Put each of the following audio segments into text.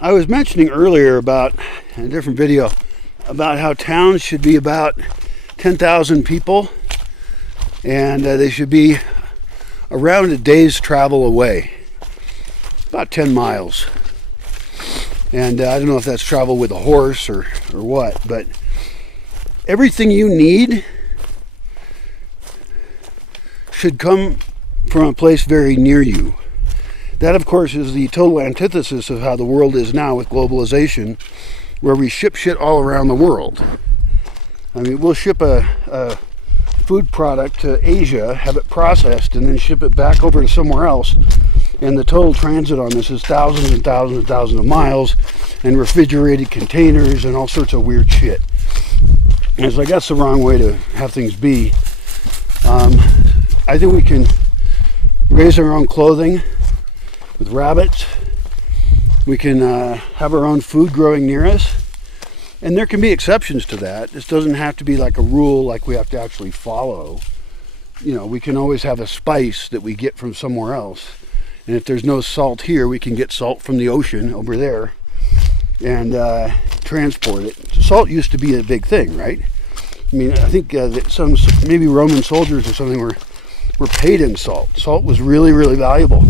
I was mentioning earlier about, in a different video, about how towns should be about 10,000 people, and they should be around a day's travel away, about 10 miles. And I don't know if that's travel with a horse or what, but everything you need should come from a place very near you. That, of course, is the total antithesis of how the world is now with globalization, where we ship shit all around the world. I mean, we'll ship a food product to Asia, have it processed, and then ship it back over to somewhere else. And the total transit on this is thousands and thousands and thousands of miles, and refrigerated containers and all sorts of weird shit. And so I guess the wrong way to have things be. I think we can raise our own clothing with rabbits. We can have our own food growing near us. And there can be exceptions to that. This doesn't have to be like a rule like we have to actually follow. You know, we can always have a spice that we get from somewhere else. And if there's no salt here, we can get salt from the ocean over there and transport it. Salt used to be a big thing, right? I mean, I think that some, maybe Roman soldiers or something were paid in salt. Salt was really, really valuable.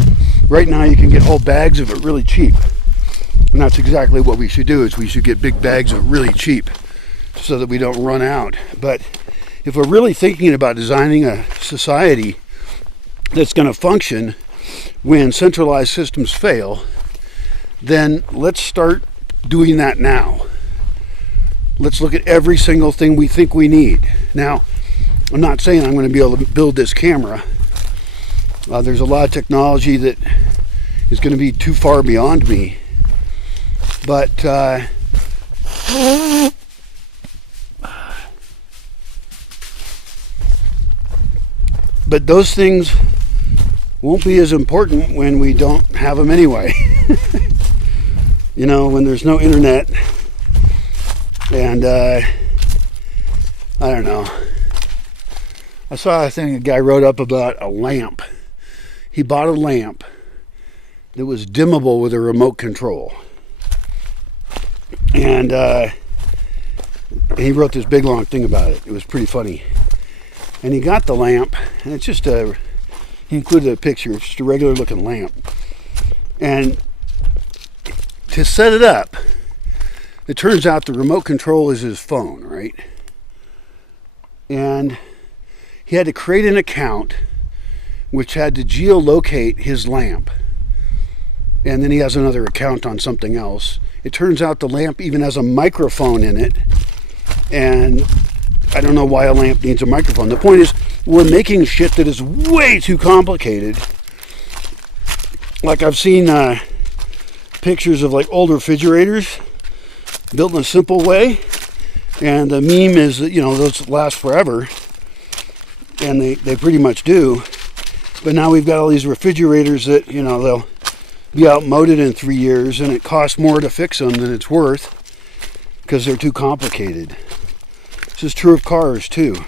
Right now you can get whole bags of it really cheap. And that's exactly what we should do, is we should get big bags of it really cheap so that we don't run out. But if we're really thinking about designing a society that's going to function when centralized systems fail, then let's start doing that now. Let's look at every single thing we think we need. Now, I'm not saying I'm going to be able to build this camera. There's a lot of technology that is going to be too far beyond me. But those things won't be as important when we don't have them anyway. You know, when there's no internet. And I don't know. I saw a thing a guy wrote up about a lamp. He bought a lamp that was dimmable with a remote control. And he wrote this big long thing about it. It was pretty funny. And he got the lamp, and it's just he included a picture. It's just a regular looking lamp. And to set it up, it turns out the remote control is his phone, right? And he had to create an account which had to geolocate his lamp. And then he has another account on something else. It turns out the lamp even has a microphone in it. And I don't know why a lamp needs a microphone. The point is, we're making shit that is way too complicated. Like, I've seen pictures of like old refrigerators built in a simple way. And the meme is that, you know, those last forever. And they pretty much do. But now we've got all these refrigerators that, you know, they'll be outmoded in 3 years, and it costs more to fix them than it's worth because they're too complicated. This is true of cars too.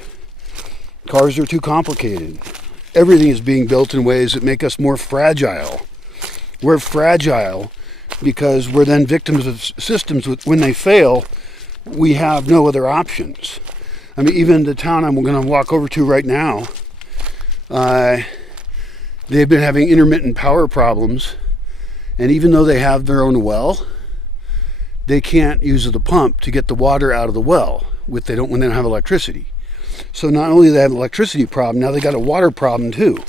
Cars are too complicated. Everything is being built in ways that make us more fragile. We're fragile because we're then victims of systems. When they fail, we have no other options. I mean, even the town I'm going to walk over to right now, they've been having intermittent power problems. And even though they have their own well, they can't use the pump to get the water out of the well when they don't have electricity. So not only do they have an electricity problem, now they got a water problem too.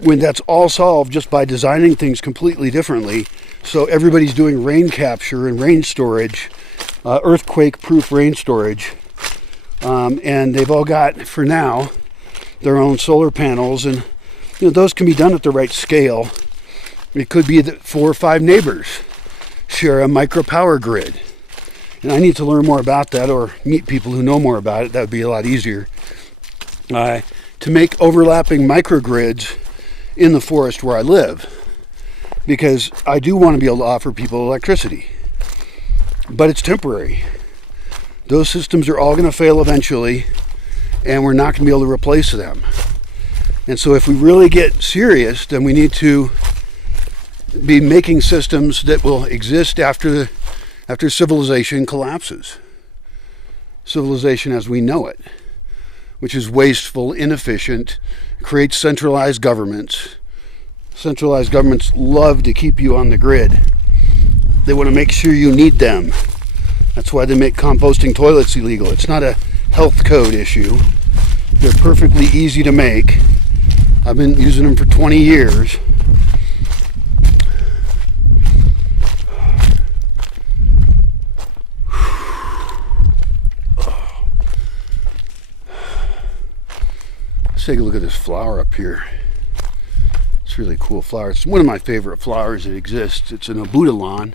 When that's all solved just by designing things completely differently, so everybody's doing rain capture and rain storage, earthquake-proof rain storage, and they've all got, for now, their own solar panels, and you know, those can be done at the right scale. It could be that 4 or 5 neighbors share a micro power grid. And I need to learn more about that or meet people who know more about it. That would be a lot easier. To make overlapping microgrids in the forest where I live. Because I do want to be able to offer people electricity. But it's temporary. Those systems are all going to fail eventually. And we're not going to be able to replace them. And so if we really get serious, then we need to be making systems that will exist after civilization collapses. Civilization as we know it, which is wasteful, inefficient, creates centralized governments. Centralized governments love to keep you on the grid. They want to make sure you need them. That's why they make composting toilets illegal. It's not a health code issue. They're perfectly easy to make. I've been using them for 20 years. Let's take a look at this flower up here. It's a really cool flower. It's one of my favorite flowers that exists. It's an abalan.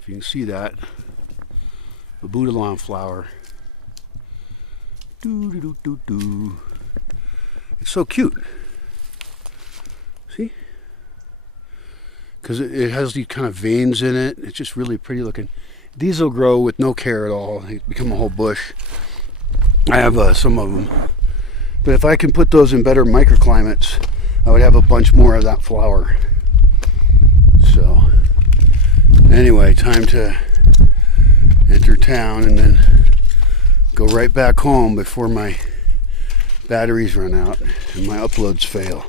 If you can see that. Abalan flower. It's so cute. See? Because it has these kind of veins in it. It's just really pretty looking. These will grow with no care at all. They become a whole bush. I have some of them. But if I can put those in better microclimates, I would have a bunch more of that flower. So, anyway, time to enter town and then go right back home before my batteries run out and my uploads fail.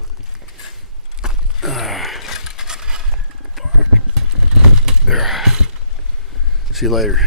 See you later.